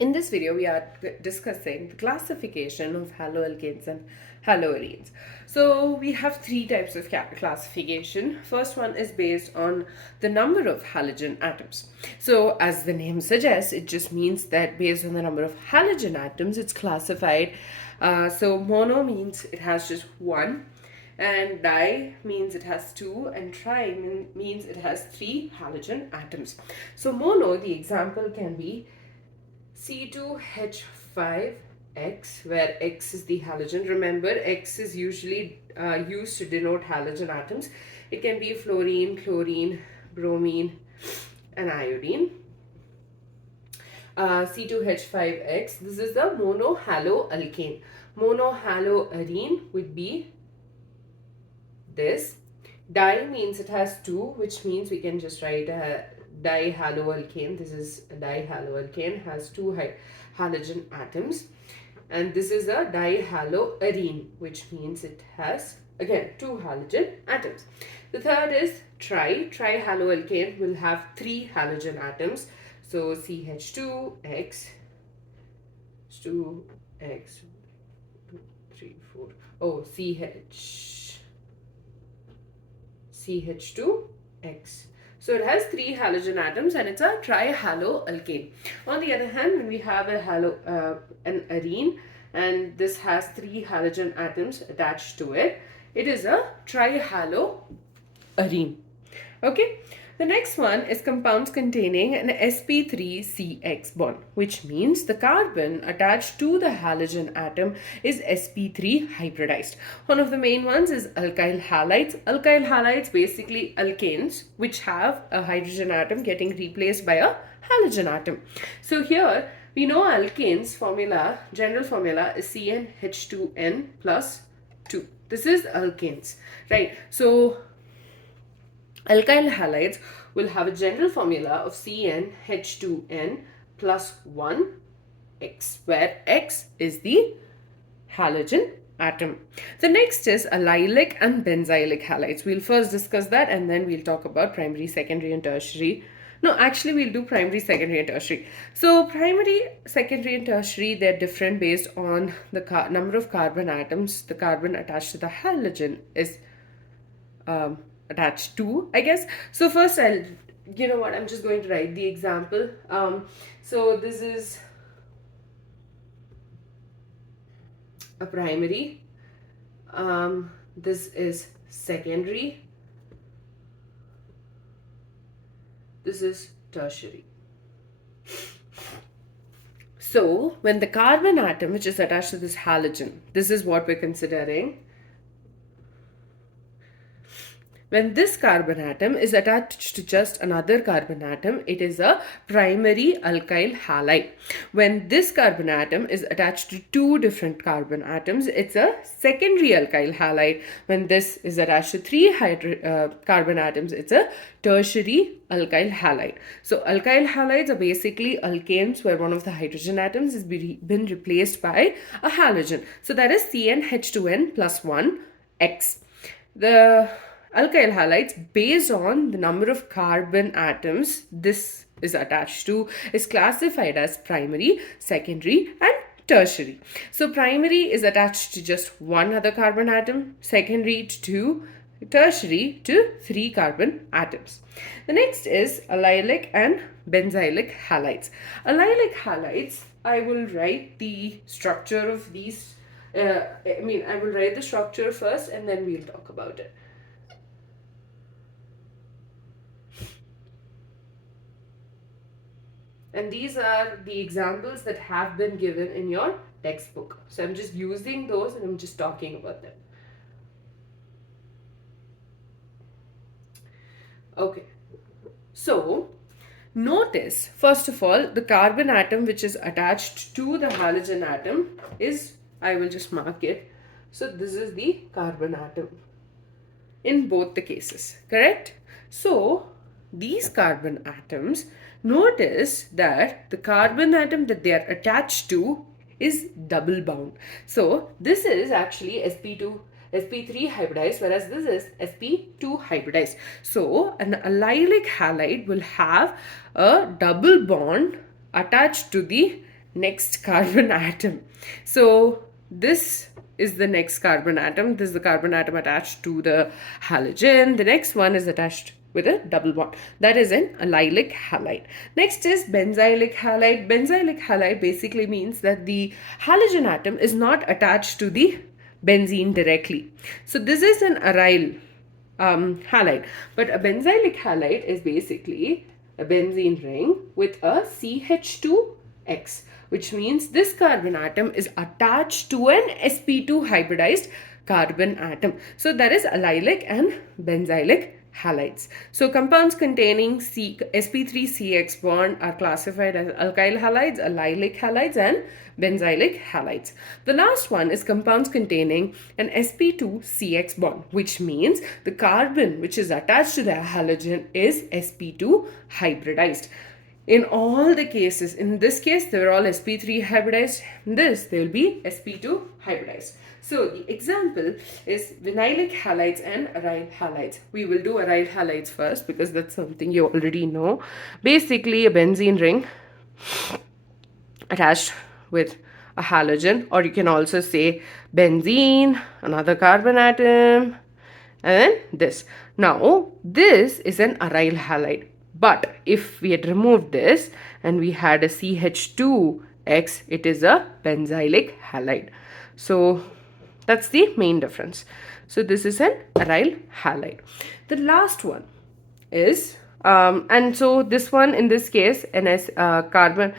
In this video, we are discussing the classification of haloalkanes and haloarenes. So we have three types of classification. First one is based on the number of halogen atoms. So as the name suggests, it just means that based on the number of halogen atoms, it's classified. So mono means it has just one, and di means it has two, and tri means it has three halogen atoms. So mono, the example can be C2H5X, where X is the halogen. Remember, X is usually used to denote halogen atoms. It can be fluorine, chlorine, bromine, and iodine. C2H5X, this is the monohaloalkane. Monohaloarene would be this. Di means it has two, which means we can just write dihaloalkane. This is a dihaloalkane, has two halogen atoms, and this is a dihaloarene, which means it has again two halogen atoms. The third is trihaloalkane will have three halogen atoms, so CH2X 2X 2 3 4 oh CH2X. So it has three halogen atoms and it's a trihaloalkane. On the other hand, when we have an arene and this has three halogen atoms attached to it, it is a trihaloarene. Okay. The next one is compounds containing an sp3-CX bond, which means the carbon attached to the halogen atom is sp3 hybridized. One of the main ones is alkyl halides. Alkyl halides basically alkanes which have a hydrogen atom getting replaced by a halogen atom. So here we know alkanes formula, general formula is CnH2n plus 2. This is alkanes, right? So alkyl halides will have a general formula of CnH2n plus 1x, where x is the halogen atom. The next is allylic and benzylic halides. We'll first discuss that and then we'll talk about primary, secondary and tertiary. No, actually we'll do primary, secondary and tertiary. So primary, secondary and tertiary, they're different based on the number of carbon atoms the carbon attached to the halogen is attached to, I guess. So first I'm just going to write the example. So this is a primary, this is secondary, this is tertiary. So when the carbon atom which is attached to this halogen, this is what we're considering. When this carbon atom is attached to just another carbon atom, it is a primary alkyl halide. When this carbon atom is attached to two different carbon atoms, it's a secondary alkyl halide. When this is attached to three carbon atoms, it's a tertiary alkyl halide. So alkyl halides are basically alkanes where one of the hydrogen atoms has been replaced by a halogen. So that is CnH2n plus 1x. The alkyl halides, based on the number of carbon atoms this is attached to, is classified as primary, secondary and tertiary. So primary is attached to just one other carbon atom, secondary to two, tertiary to three carbon atoms. The next is allylic and benzylic halides. Allylic halides, I will write the structure of these. I will write the structure first and then we'll talk about it. And these are the examples that have been given in your textbook. So I'm just using those and I'm just talking about them. Okay. So notice, first of all, the carbon atom which is attached to the halogen atom is, I will just mark it. So this is the carbon atom in both the cases, correct? So these carbon atoms, notice that the carbon atom that they are attached to is double bound. So this is actually sp3 hybridized, whereas this is sp2 hybridized. So an allylic halide will have a double bond attached to the next carbon atom. So this is the next carbon atom. This is the carbon atom attached to the halogen. The next one is attached with a double bond. That is an allylic halide. Next is benzylic halide. Benzylic halide basically means that the halogen atom is not attached to the benzene directly. So this is an aryl halide. But a benzylic halide is basically a benzene ring with a CH2X, which means this carbon atom is attached to an sp2 hybridized carbon atom. So that is allylic and benzylic halides. So compounds containing sp3CX bond are classified as alkyl halides, allylic halides, and benzylic halides. The last one is compounds containing an sp2CX bond, which means the carbon which is attached to the halogen is sp2 hybridized. In all the cases, in this case, they were all sp3 hybridized. In this, they will be sp2 hybridized. So the example is vinylic halides and aryl halides. We will do aryl halides first because that's something you already know. Basically, a benzene ring attached with a halogen, or you can also say benzene, another carbon atom, and this. Now, this is an aryl halide. But if we had removed this and we had a CH2X, it is a benzylic halide. So that's the main difference. So this is an aryl halide. The last one is and so this one, in this case, halogen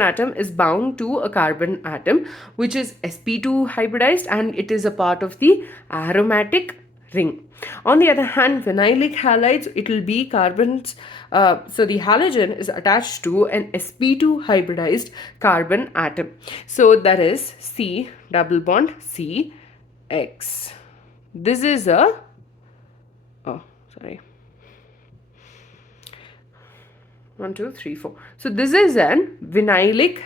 atom is bound to a carbon atom which is sp2 hybridized, and it is a part of the aromatic ring. On the other hand, vinylic halides, it will be carbons. So the halogen is attached to an sp2 hybridized carbon atom. So that is C double bond CX. This is a 1, 2, 3, 4. So this is a vinylic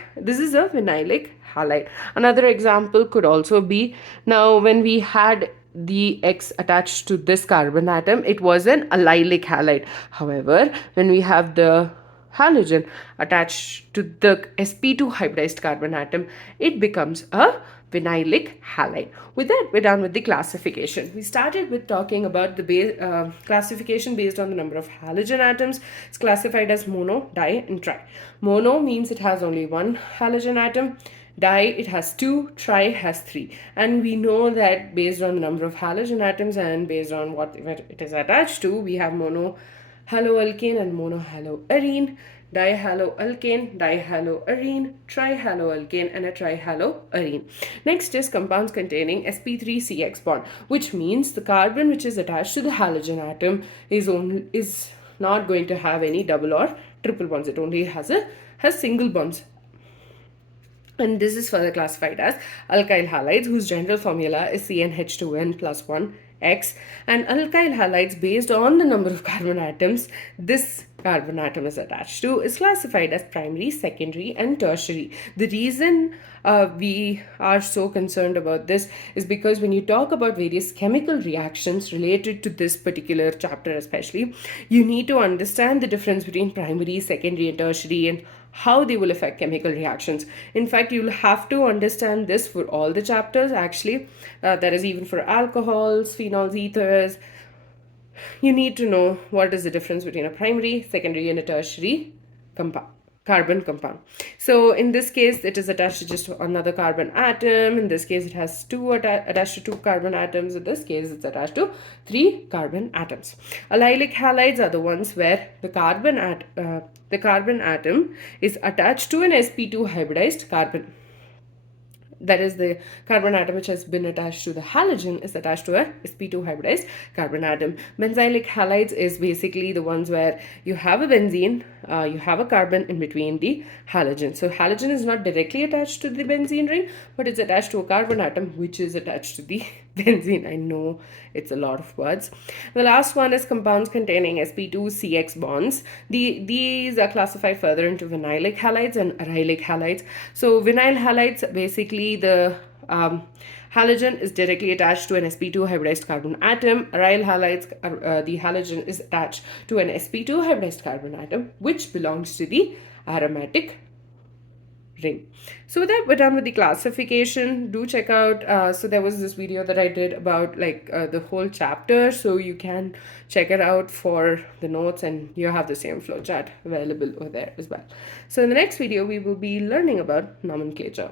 halide. Another example could also be, now when we had the X attached to this carbon atom, it was an allylic halide. However, when we have the halogen attached to the sp2 hybridized carbon atom, it becomes a vinylic halide. With that, we're done with the classification. We started with talking about the classification based on the number of halogen atoms. It's classified as mono, di, and tri. Mono means it has only one halogen atom. Di, it has 2. Tri has 3. And we know that based on the number of halogen atoms and based on what it is attached to, we have mono haloalkane and mono haloarene, dihaloalkane, dihaloarene, trihaloalkane, and a trihaloarene. Next is compounds containing sp3CX bond, which means the carbon which is attached to the halogen atom is not going to have any double or triple bonds. It only has single bonds. And this is further classified as alkyl halides, whose general formula is CnH2n plus 1x. And alkyl halides, based on the number of carbon atoms this carbon atom is attached to, is classified as primary, secondary, and tertiary. The reason we are so concerned about this is because when you talk about various chemical reactions related to this particular chapter especially, you need to understand the difference between primary, secondary, and tertiary, and how they will affect chemical reactions. In fact, you'll have to understand this for all the chapters actually. That is even for alcohols, phenols, ethers. You need to know what is the difference between a primary, secondary, and a tertiary carbon compound. So in this case, it is attached to just another carbon atom. In this case, it has attached to 2 carbon atoms. In this case, it's attached to 3 carbon atoms. Allylic halides are the ones where the carbon atom is attached to an sp2 hybridized carbon. That is, the carbon atom which has been attached to the halogen is attached to a sp2 hybridized carbon atom. Benzylic halides is basically the ones where you have a benzene, you have a carbon in between the halogen. So halogen is not directly attached to the benzene ring, but it's attached to a carbon atom which is attached to the benzene. I know it's a lot of words. The last one is compounds containing sp2CX bonds. These are classified further into vinylic halides and arylic halides. So vinyl halides, basically the halogen is directly attached to an sp2 hybridized carbon atom. Aryl halides, the halogen is attached to an sp2 hybridized carbon atom which belongs to the aromatic ring. So with that, we're done with the classification. Do check out, so there was this video that I did about the whole chapter, so you can check it out for the notes, and you have the same flowchart available over there as well. So in the next video, we will be learning about nomenclature.